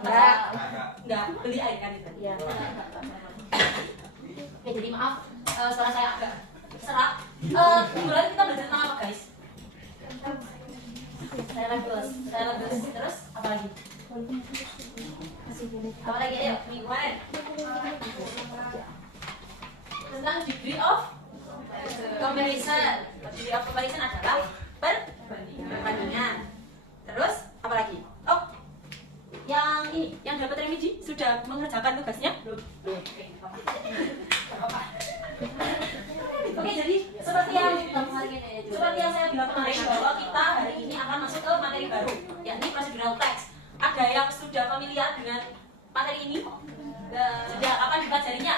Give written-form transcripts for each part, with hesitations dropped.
Enggak, beli air kan itu. Iya. Oke, jadi maaf, suara saya agak serak. Minggu lalu kita belajar tentang apa, guys? Syllabus. Terus apa lagi? Apa lagi? Ayo, minggu kemarin. Tentang degree of comparison. Degree of comparison adalah perbandingan. Terus apa lagi? Oh, yang ini, yang dapat remedi sudah mengerjakan tugasnya? Belum. Oke, jadi seperti yang saya bilang kemarin bahwa kita hari ini akan masuk ke materi baru, yakni procedural text. Ada yang sudah familiar dengan materi ini? Sudah akan dipelajarinya?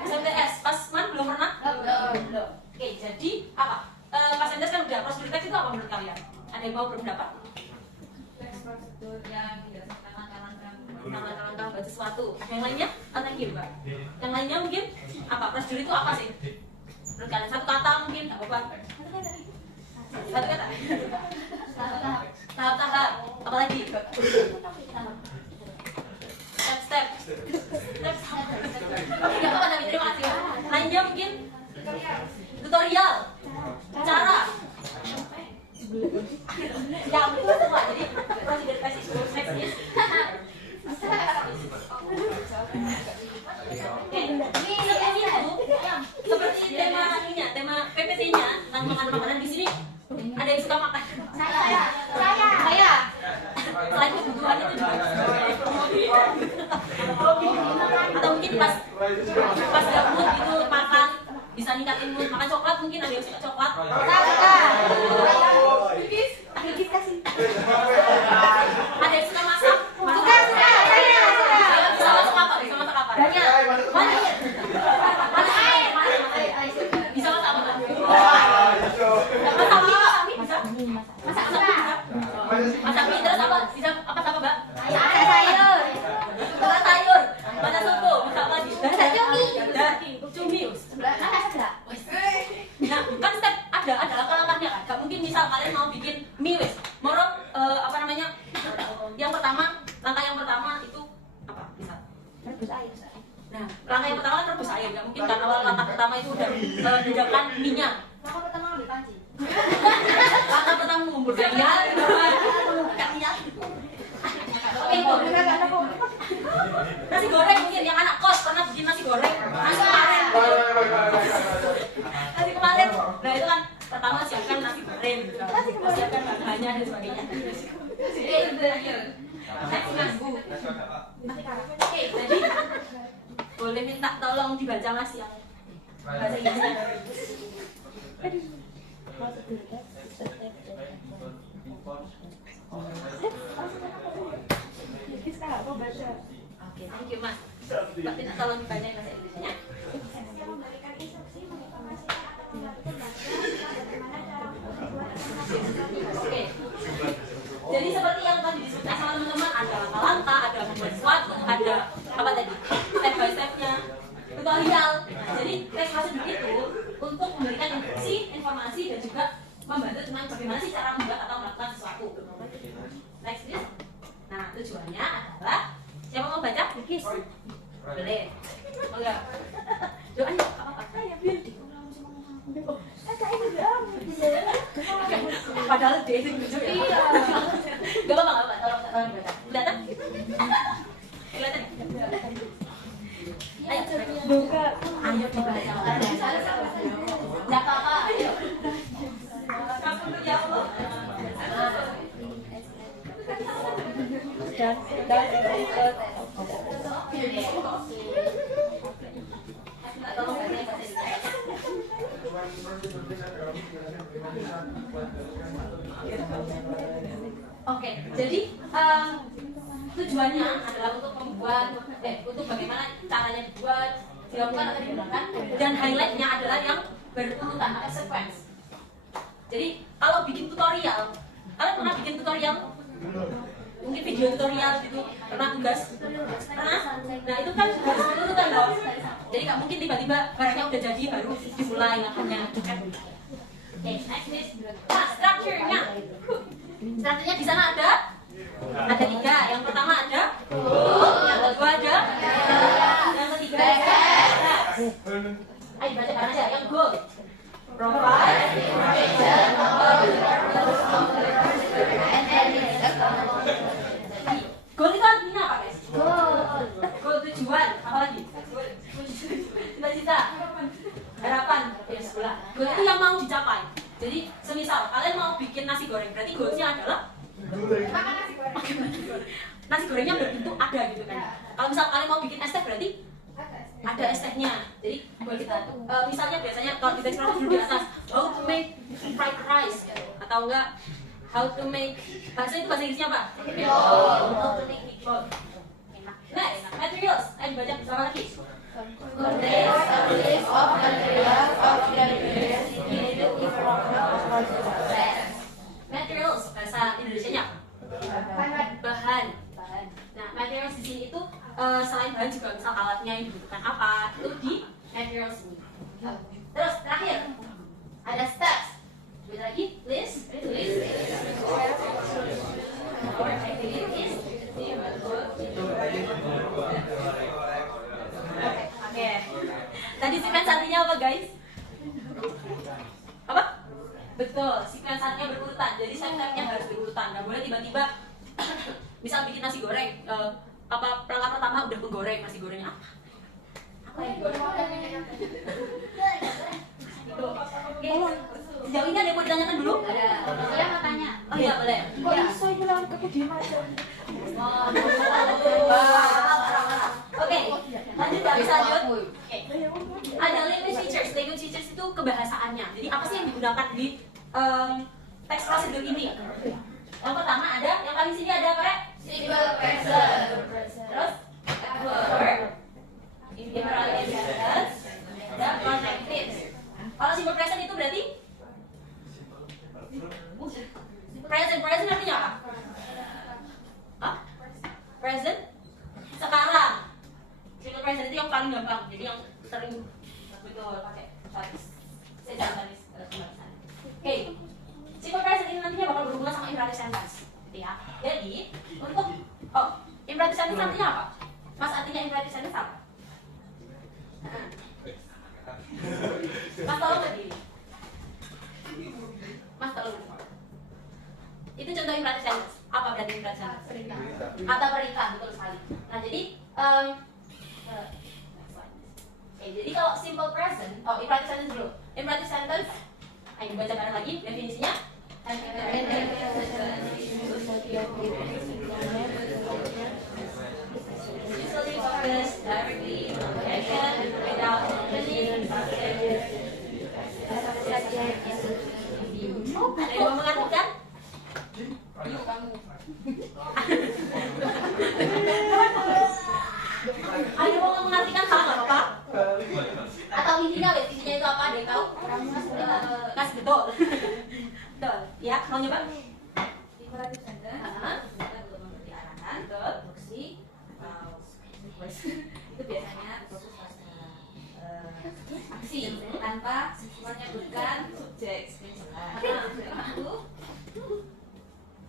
SMTS, Pas Man belum pernah? Belum. Oke, jadi apa? Pas SMTS kan udah, prosedur text itu apa menurut kalian? Ada yang mau berpendapat? Prosedur yang tidak langkah-langkah buat sesuatu. Ada yang lainnya? Thank you, Mbak. Yang lainnya mungkin apa? Prosedur itu apa sih? Menurut kalian satu kata mungkin nggak apa-apa. Satu kata. Tahap-tahap. Apa lagi? Step. Oke, nggak apa-apa, tapi terima kasih. Lainnya mungkin tutorial, cara. Yang itu semua. Jadi prosedur text itu teknis. Seperti tema PPT-nya tentang makanan di sini ada yang suka makan. Saya. Selain kebutuhan itu juga atau mungkin pas gak mood itu makan bisa ningkatin mood. Makan coklat mungkin ada yang suka coklat. Ada yang suka masak. Masak mie terus apa? Apa Mbak? Sayur. Mana soto? Masak apa lagi? Cumi. Nah, kan step ada langkah-langkahnya kan. Gak mungkin misal kalian mau bikin mie wes. Apa namanya? Langkah yang pertama itu apa? Misal rebus air. Nah, langkah yang pertama kan rebus air. Gak mungkin kan langkah pertama itu udah mengerjakan minyak. Langkah pertama ambil panci. Langkah pertama ngumpul minyak. Nasi goreng mungkin yang anak kos pernah bikin nasi goreng. Nasi kemarin. Nah, itu kan pertama siapkan nasi goreng, siapkan bahannya dan sebagainya. Oke, jadi boleh minta tolong dibaca Mas yang bahasa Inggrisnya. Oke, thank you Mas. Mbak minta tolong dibaca bahasa Inggrisnya. Oke. Jadi seperti yang tadi diskusikan sama teman-teman, ada langkah-langkah, ada membuat sesuatu, ada apa tadi? Step by step-nya, tutorial. Nah, jadi text prosedur itu untuk memberikan informasi dan juga membantu teman bagaimana sih cara membuat atau melakukan sesuatu. Next please. Nah, tujuannya adalah siapa mau baca? Kikis. Boleh. Oh enggak. Doanya apa-apa. Saya biar diulang semua. Padahal dia itu lucu ya. Gak apa-apa, tolong dibaca. Kelihatan? Kelihatan? Ayo, buka. Ayo dibaca. Gak apa-apa, ayo. Kamu ya Allah. Dan ikut. Tolong baca. Oke, jadi tujuannya adalah untuk untuk bagaimana caranya dibuat, dilakukan atau digunakan, dan highlightnya adalah yang berurutan atau sequence. Jadi kalau bikin tutorial, kalian pernah bikin tutorial? Mungkin video tutorial gitu, pernah tugas? Pernah? Nah itu kan harus berurutan loh. Jadi nggak mungkin tiba-tiba barangnya udah jadi baru dimulai ngapainnya. Oke, next. Nah, strukturnya di sana ada 3. Yang pertama ada goreng. Berarti goalsnya adalah Makan nasi goreng. nasi gorengnya berbentuk ada gitu kan. Kalau misal kalian mau bikin es teh berarti ada es tehnya. Jadi goal kita misalnya biasanya kalau di teks dulu di atas how to make fried rice atau enggak how to make bahasa Inggrisnya apa? How to make meatball. Next, materials. Ayo baca bersama lagi. Contains a list of materials of the ingredients needed in process. Materials bahasa Indonesianya bahan. Nah, materials di sini itu selain bahan juga misal alatnya yang dibutuhkan apa itu di materials ini. Terus terakhir ada steps. Beda lagi list or activities. Oke. Tadi sequence artinya apa guys? Apa? Betul, sequence artinya berurutan. Jadi step-stepnya harus berurutan. Nggak boleh tiba-tiba misal bikin nasi goreng, apa pelanggan pertama udah menggoreng nasi gorengnya apa? Apa yang digoreng? Gitu. Oke. Sejauh ini ada yang mau ditanyakan dulu? Saya mau tanya. Oh iya boleh. Kok iso bilang ke diam aja? Oke, lanjut ya, bisa lanjut. Oke. Ada language features. Language features itu kebahasaannya. Jadi apa sih yang digunakan di teks prosedur ini? Yang pertama ada, yang paling sini ada apa, Rek? Simple present. Terus verb, imperative sentence, dan connected. Kalau simple present itu berarti present artinya apa? Hah? Present sekarang. Simple present itu yang paling gampang, jadi yang sering betul pakai tulis. Oke, simple present ini nantinya bakal berhubungan sama imperative sentence, gitu ya. Jadi untuk imperative sentence artinya apa? Mas artinya imperative sentence apa? Mas tolong lagi. Mas tolong. Itu contoh imperative sentence. Apa berarti imperative sentence? Perintah. Kata perintah, betul sekali. Nah jadi jadi kalau simple present, imperative sentence dulu. Imperative sentence, ayo baca bareng lagi definisinya. Usually focus directly on action without any subject. Ada yang mau mengartikan? Yuk kamu. Ada yang mau mengartikan hal nggak apa-apa? Atau intinya intinya itu apa? Ada yang tahu? Kas betul. Betul. Ya, mau nyoba? Imperative sentence. Untuk mengerti arahan, betul. Fungsi, itu biasanya aksi tanpa menyebutkan subjek.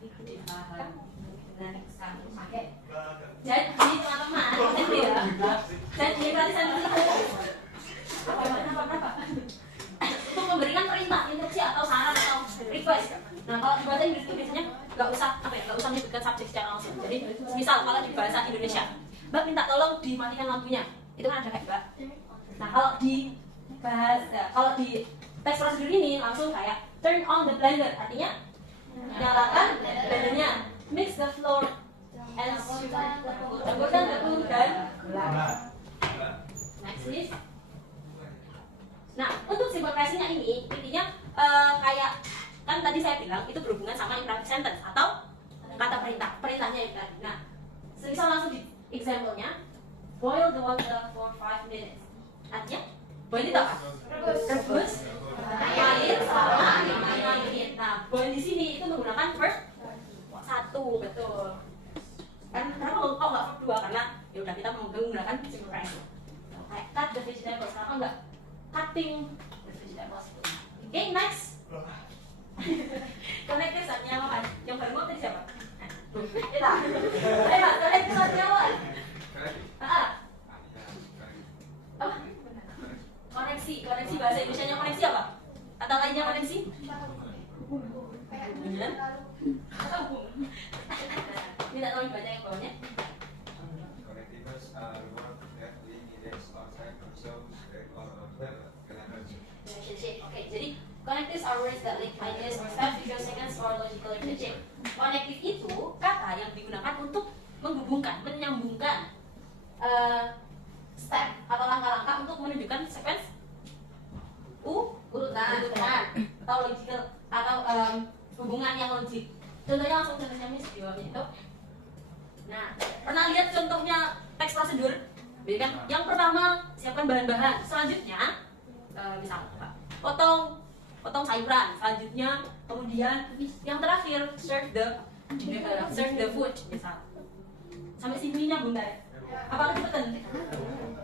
Itu dipaham dengan pakai. Jadi teman-teman, ya. Jadi barisan itu apa? Untuk memberikan perintah, instruksi atau saran atau request. Nah kalau di bahasa Inggris itu biasanya nggak usah menyebutkan subjek secara langsung. Jadi misal kalau di bahasa Indonesia, Mbak minta tolong dimatikan lampunya, itu kan ada kayak Mbak. Nah kalau di teks prosedur ini langsung kayak turn on the blender, artinya nyalakan blendernya, mix the flour and sugar, campurkan tepung dan gula. Next please. Nah untuk simple presentnya ini intinya kayak kan tadi saya bilang itu berhubungan sama imperative sentence atau kata perintahnya itu tadi. Nah misal langsung di example-nya, boil the water for 5 minutes. Artinya boil itu apa? Rebus air selama 5 menit. Nah boil di sini itu menggunakan verb 1, betul. Kan kenapa kok nggak verb 2? Karena ya udah kita menggunakan simple present. Kayak cut the vegetables, kenapa nggak cutting the vegetables? Oke, next. Connective artinya apa? Yang baru tadi siapa? Kita. Ayo, connective artinya apa? Koneksi bahasa Indonesianya koneksi apa? Kata lainnya koneksi? Minta tolong dibaca yang bawahnya. Connectives are word that link ideas outside themselves and all of the relationship. Oke, jadi connective yang digunakan untuk menghubungkan, menyambungkan step atau langkah-langkah untuk menunjukkan sequence urutan atau logical atau hubungan yang logik. Contohnya langsung contohnya Miss di bawah itu. Nah, pernah lihat contohnya teks prosedur? Jadi kan yang pertama siapkan bahan-bahan, selanjutnya misal potong sayuran, selanjutnya kemudian yang terakhir serve the food misal. Sampai sini nyambung nggak ya? Apakah cepetan?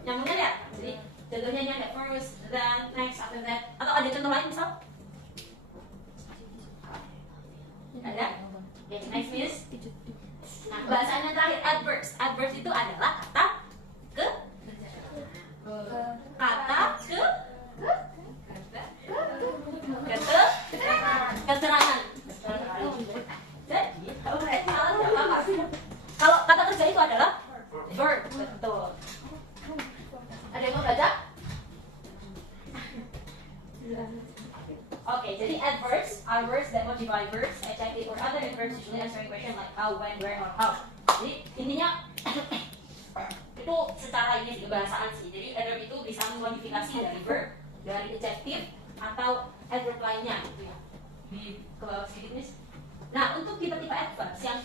Nyambung kan ya? Jadi contohnya ini ada first, then next, after that. Atau ada contoh lain misal? Ada? Oke, next Miss. Nah, bahasanya terakhir adverbs. Adverbs itu adalah keterangan. Jadi, kalau kata kerja itu adalah verb, betul. Ada yang mau baca? Okay, jadi adverbs are words that modify verbs, adjective or other adverbs usually answering question like how, when, where, or how. Jadi intinya itu secara ini kebahasaan sih. Jadi adverb itu bisa memodifikasi dari verb, dari adjective atau adverb lainnya gitu ya. Di ke bawah sedikit Miss. Nah, untuk tipe-tipe adverbs yang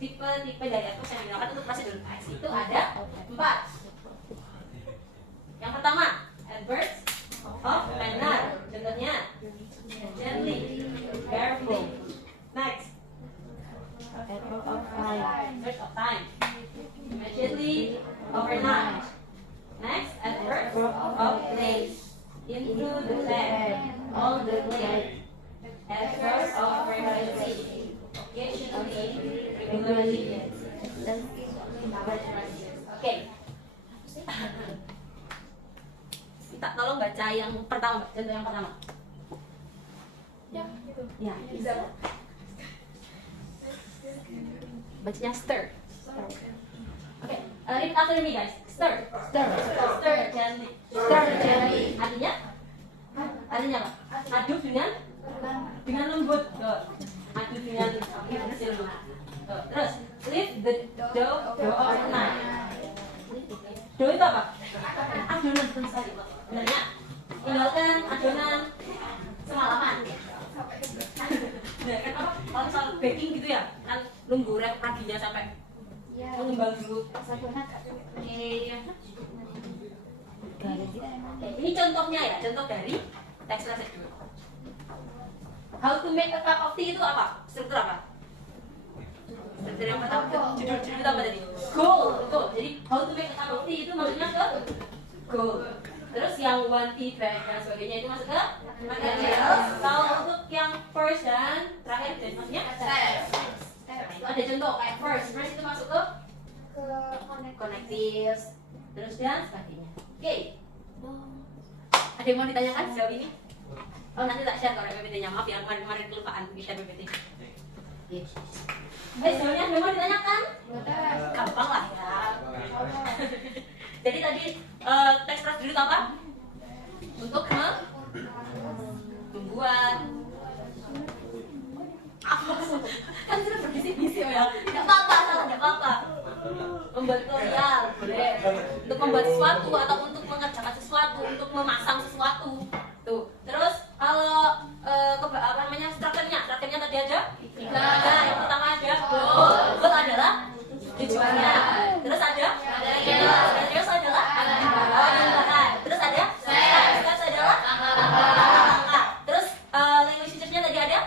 tipe-tipe dari adverbs yang digunakan untuk prosedur teks itu ada 4. Yang pertama, adverbs of manner. Contohnya gently, careful. Next, Adverb of time. adverb of time. Immediately, overnight. Next, adverb of place. Into the plan, on the plane. Adverb of frequency. Occasionally, regularly. Oke. Minta tolong baca yang pertama, contoh yang pertama. Ya, bisa. Bacanya stir. Oke, read after me guys. Stir. Stir gently. Stir gently. Artinya? Artinya apa? Aduk dengan lembut. Tuh. Aduk dengan lembut. Tuh. Terus, leave the dough overnight. Dough itu apa? Adonan sekali. Benarnya, tinggalkan adonan semalaman. Nah, kan apa? Kalau soal baking gitu ya, kan nunggu rep paginya sampai mengembang dulu. Ini contohnya ya, contoh dari teks prosedur. How to make a cup of tea itu apa? Struktur apa? Struktur yang pertama, judul itu apa tadi? Goal, betul. Jadi how to make a cup of tea itu maksudnya ke goal. Terus yang one tea bag dan sebagainya itu masuk ke materials. Kalau untuk yang first dan terakhir jadi maksudnya itu ada contoh kayak first itu masuk ke connectives, terus dan sebagainya. Oke. Ada yang mau ditanyakan sejauh ini? Oh, nanti tak share kalau PPT-nya. Maaf ya, kemarin kelupaan share PPT. Sejauhnya ada yang mau ditanyakan? Gampang lah ya. Jadi tadi teks prosedur itu apa? Untuk membuat apa? Kan sudah berbisi-bisi ya. Tidak apa-apa, salah tidak apa-apa. Membuat tutorial boleh. Untuk membuat sesuatu atau untuk mengerjakan sesuatu, untuk memasang sesuatu. Tuh. Terus kalau apa namanya strukturnya tadi ada? Nah, yang pertama ada goal. Goal adalah tujuannya. Terus ada? Terus adalah? Terus ada? Steps adalah? Langkah. Terus relationship-nya tadi ada?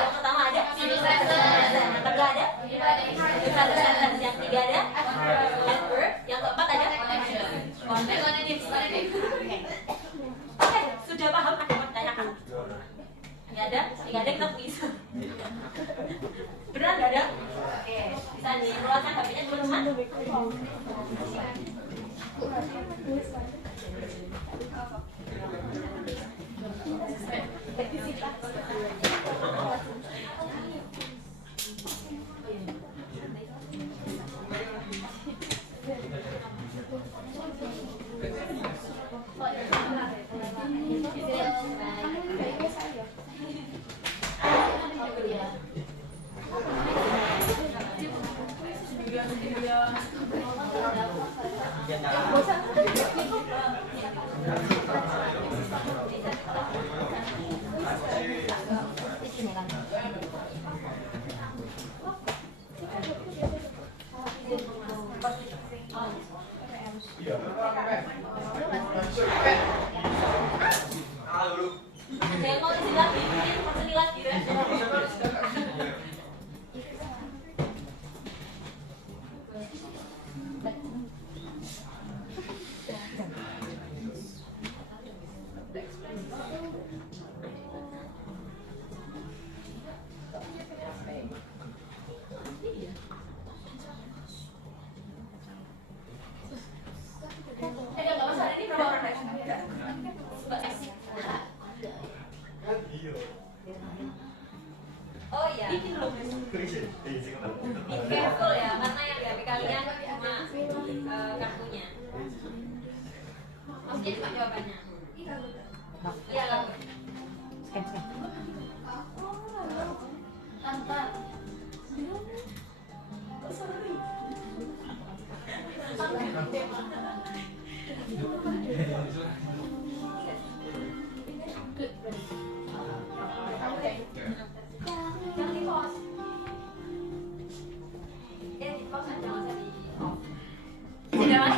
Yang pertama ada? Yang kedua ada? Yang ketiga ada? Adverb. Yang keempat ada? Connectives. Oke, sudah paham? Ada yang mau ditanyakan? Nggak ada? Nggak ada, kita bisa. Beneran nggak ada? Oke, bisa nih. Keluarkan HP-nya teman-teman. Ada yang mau isi lagi? Mau sini lagi, Ren? Nggak masalah, ini berapa orang next? Oh iya. Be careful ya, karena yang di HP kalian cuma kartunya. Maksudnya cuma jawabannya. Iya lah. Tantan. Yang di pos. Di pos aja nggak usah di off. Sudah mas?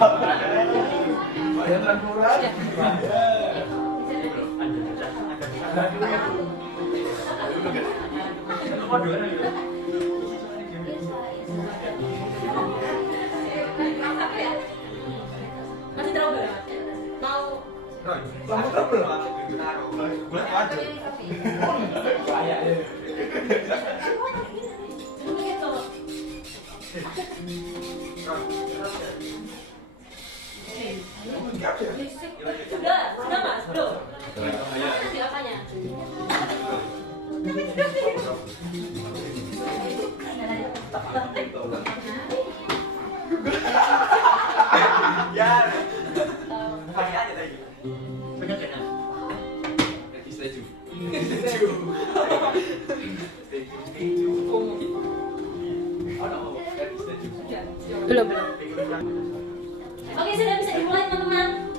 Masih terlalu berat. Mau? Sudah mas, belum. Di apanya? Ya. Pakai aja tadi. Penyakitnya. Setuju. Belum. Oke, sudah bisa dimulai teman-teman.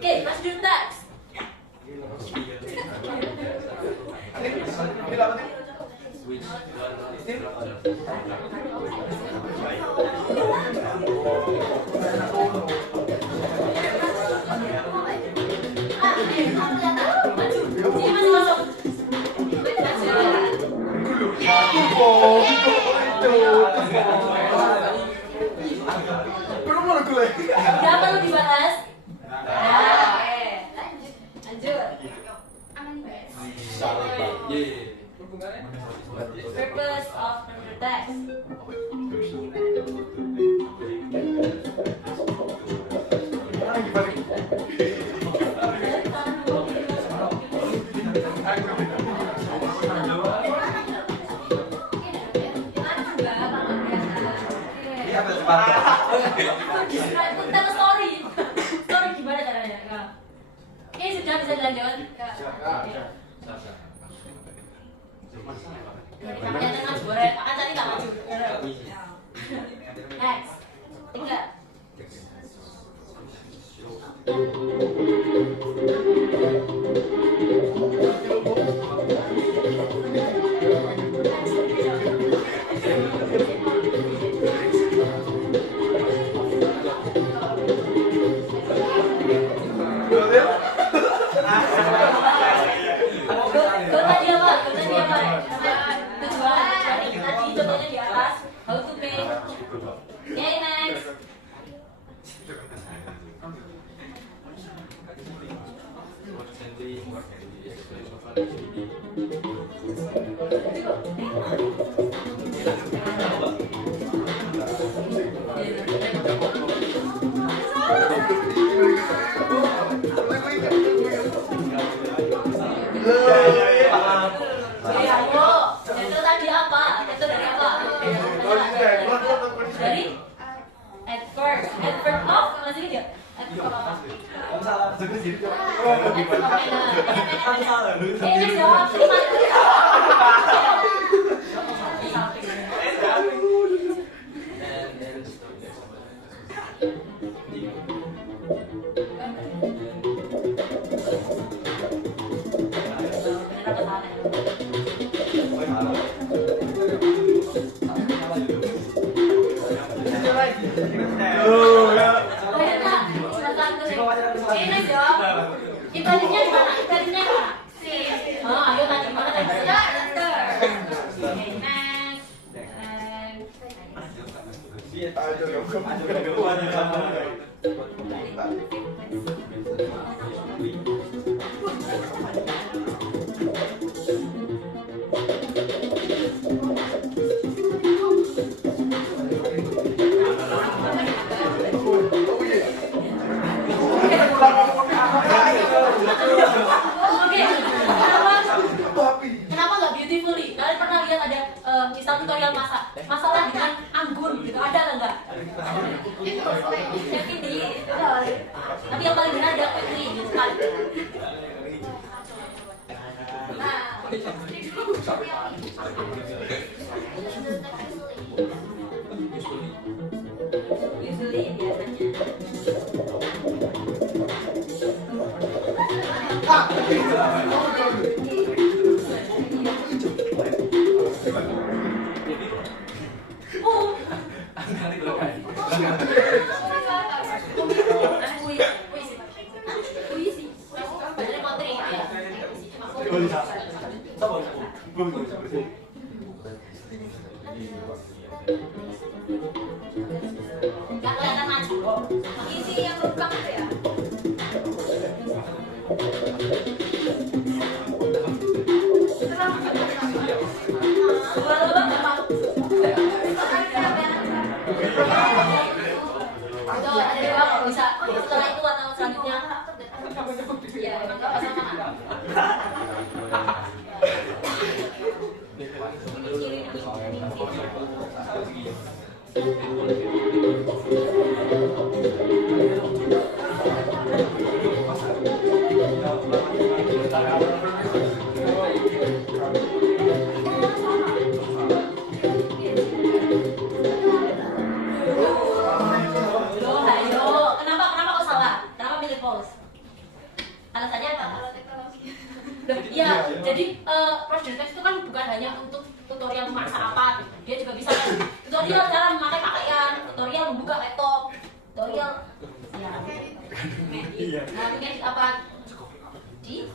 Oke, let's do that. Udah perlu dibahas? Lanjut. Purpose of text. Kita ke story. Story gimana caranya? Oke, sudah bisa dilanjut. Yang tengah goreng, akan tadi nggak maju. Next, tinggal. Tadi contohnya di atas, how to pay. Okay, next. Itu tadi apa? Itu dari apa? Dari adverb. Adverb of masih dia. Adverb apa? Benar apa Ibadahnya di mana? Ibadahnya di mana? Oh, ayo tadi mana tadi? Kenapa nggak beautifully? Kalian pernah lihat ada misal tutorial masak, masalah dengan anggur gitu, ada nggak? Tapi yang paling benar adalah quickly gitu kan. Usually biasanya. Gak kelihatan maju. Isi yang lubang itu ya. Ada dua kalau bisa setelah itu atau selanjutnya. Ya, emang gak pasangan. Kenapa kok salah? Kenapa milih pause? Alasannya apa? Ya, jadi project text itu kan bukan hanya untuk tutorial memasak apa, dia juga bisa tutorial cara memakai pakaian, tutorial membuka laptop, tutorial ya edit apa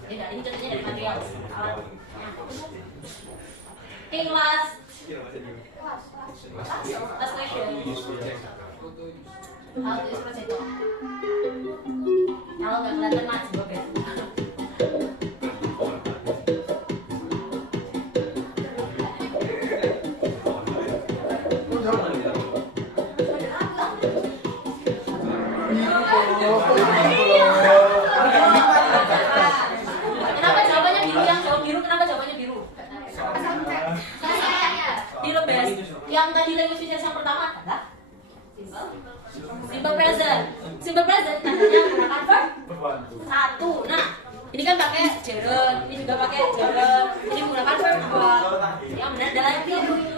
beda. Ini contohnya dari material alat. Oke, last question. How to use Proseto? Kalau nggak kelihatan mas, jawab ya. Kenapa jawabannya biru? Yang jawab biru, kenapa jawabannya biru? Biru best. Yang tadi language features yang pertama adalah simple present. Simple present tandanya menggunakan verb satu. Nah, ini kan pakai gerund, ini juga pakai gerund, ini menggunakan verb dua. Yang benar adalah biru itu.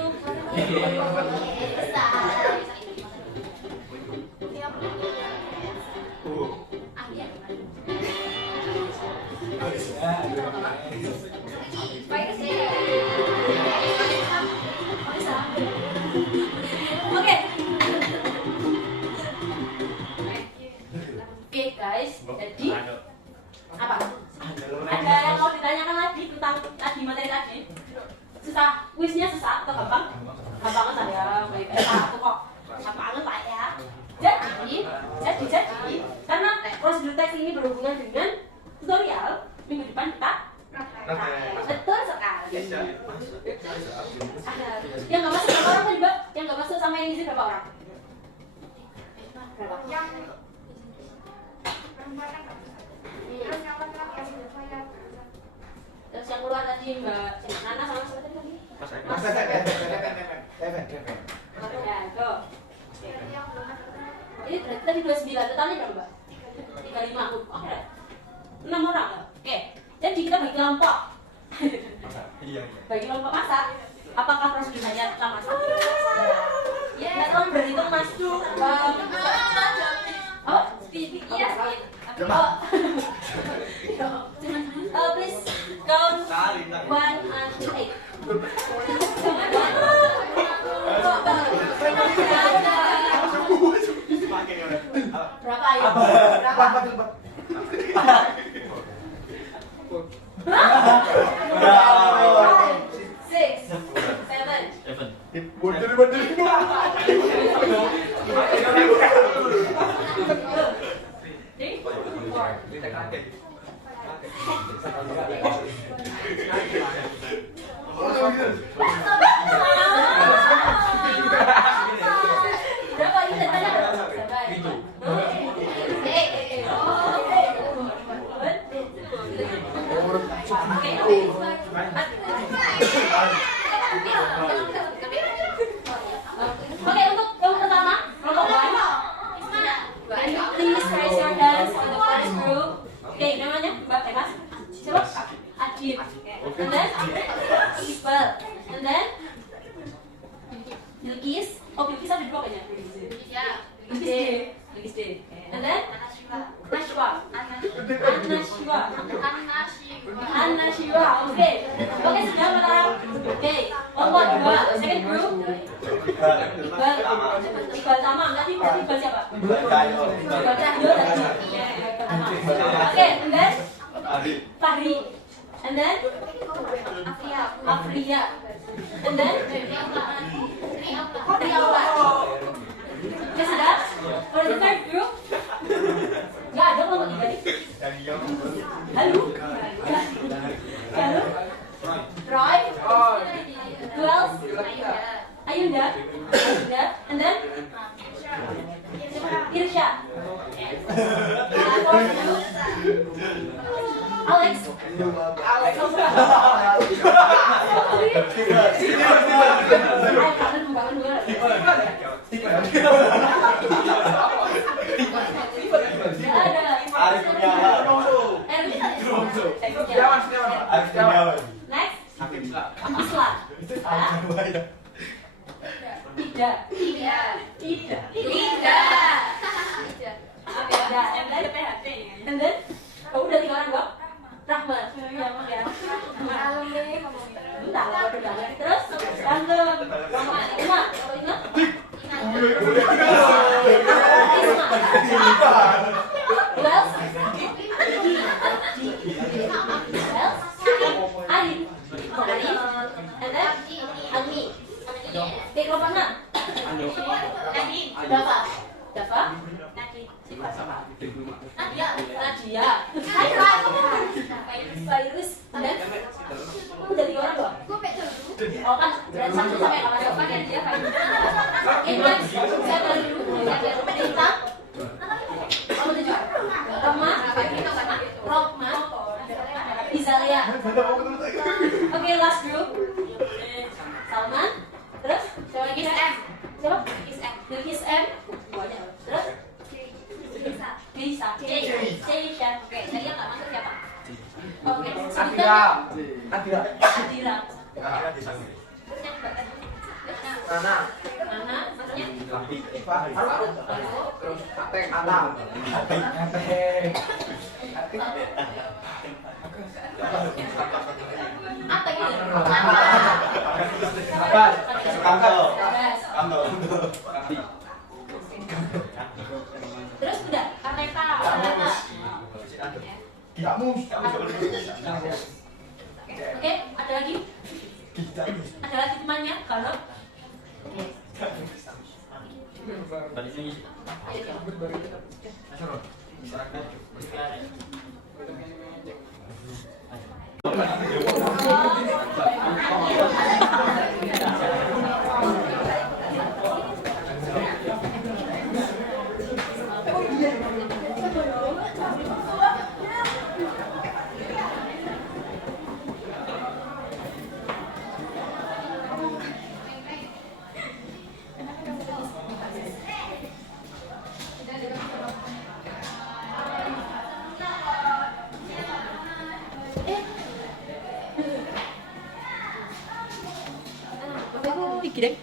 Oke guys, jadi apa? Ada yang mau ditanyakan lagi tentang tadi materi tadi? Susah, kuisnya susah atau gampang? Gampang banget ya, baik satu kok. Gampang banget lah ya. Jadi karena prosedur teks ini berhubungan dengan tutorial, minggu depan kita betul sekali. Yang nggak masuk berapa orang tadi, Mbak? Yang nggak masuk sama yang isi berapa orang? Berapa? Terus yang keluar tadi Mbak Nana sama siapa tadi? Mas ya, tuh. Ini tadi 29, totalnya berapa Mbak? 35. Oke. 6 orang ya? Oke. Jadi kita bagi kelompok. Bagi kelompok masak. Apakah prosedurnya kita masak? Ya, nggak tahu berhitung Mas. Oh, iya. Please count 1 until 8. Six, seven. Three, four. Berapa ini tanya? Oke, untuk yang pertama, kelompok one. Please raise your hands for the first group. Oke, namanya Mbak Bebas. Siapa? Adib. And then Iqbal. And then Bilqis. Oh, Bilqis ada dua kayaknya. Bilqis D. And then Nashwa. Anashwa. Oke. Oke, sudah sekarang. Oke, kelompok dua. Second group. Iqbal sama. Nanti Iqbal siapa? Iqbal Cahyo tadi. Oke, and then Fahri. And then Afria. And then ya sudah. For the third group. Gak ada kelompok tiga nih. Halo. Halo. Roy. Who else? Ayunda. And then Irsya. Alex. Next. Islam. And then kamu udah 3 orang dong? Rahmat. Bentar, terus Isma. Arif. And then Agni. Oke, kelompok 6. Dafa. Nadia. Virus. Dan udah 3 orang doang. Oh kan, dari 1 sampai 8 ya dia Virus. Oke, next. Saya balik dulu. Bintang. Kamu 7. Rohma. Izalia. Oke, last group. Salman. Terus siapa lagi? Siapa? Bilqis M. Terus Bisa. Ceisha. Oke, tadi yang nggak masuk siapa? Oke, Adira. Nana, maksudnya? Terus Ateng. Terus udah, Karneta. Oke, ada lagi? Ada lagi temannya? Kalau pikirin